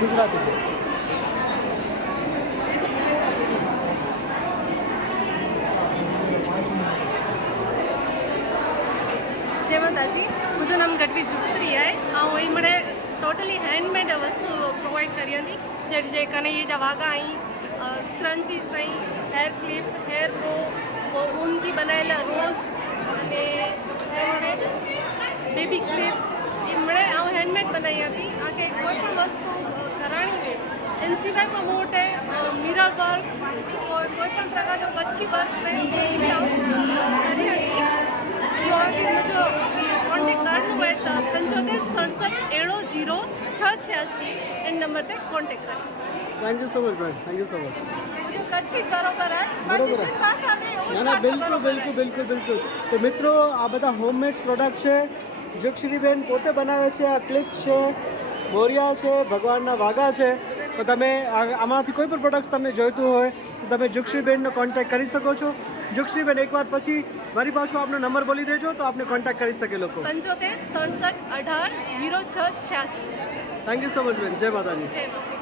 ગુજરાતી. जय माताजी. मुझे नाम गढ़वी जुगसरी है. वही मरे टोटली हैंडमेड वस्तु प्रोवाइड करी थी जे कने ये वागा आई स्क्रंची सही हेयर क्लिप हेयर बो ऊन की बनाएला रोज बेबी क्लिप्स ये मरे हैंडमेड बनाई थी. आगे कोई पण वस्तु कराणी है इन सिवाय पण मोटे मिरर वर्क कोई पण प्रकार कच्छी वर्क में जो आगे मुझे कॉन्टेक्ट करना हुए तो 7567 इन नंबर पे कॉन्टेक्ट करें. થેન્ક યુ સો મચ બેન, થેન્ક યુ સો મચ. मुझे कच्ची बरोबर है બરોબર. जिन भाषा में ના ના બિલકુલ બિલકુલ બિલકુલ બિલકુલ. તો મિત્રો આ બધા હોમમેડ પ્રોડક્ટ છે, જુગશ્રીબેન પોતે બનાવે છે. આ ક્લિપ્સ છે, બોરિયા છે, ભગવાનના વાઘા છે. તો તમે આમાંથી કોઈ પણ પ્રોડક્ટ્સ તમને જોઈતું હોય તો તમે જુગશ્રીબેનનો કોન્ટેક્ટ કરી શકો છો. જુગશ્રીબેન એકવાર પછી મારી પાછો આપનો નંબર બોલી દેજો તો આપને કોન્ટેક્ટ કરી શકે લોકો. 75 67 18 06 86. થેન્ક યુ સો મચ બેન. જય માતાજી. जय माता.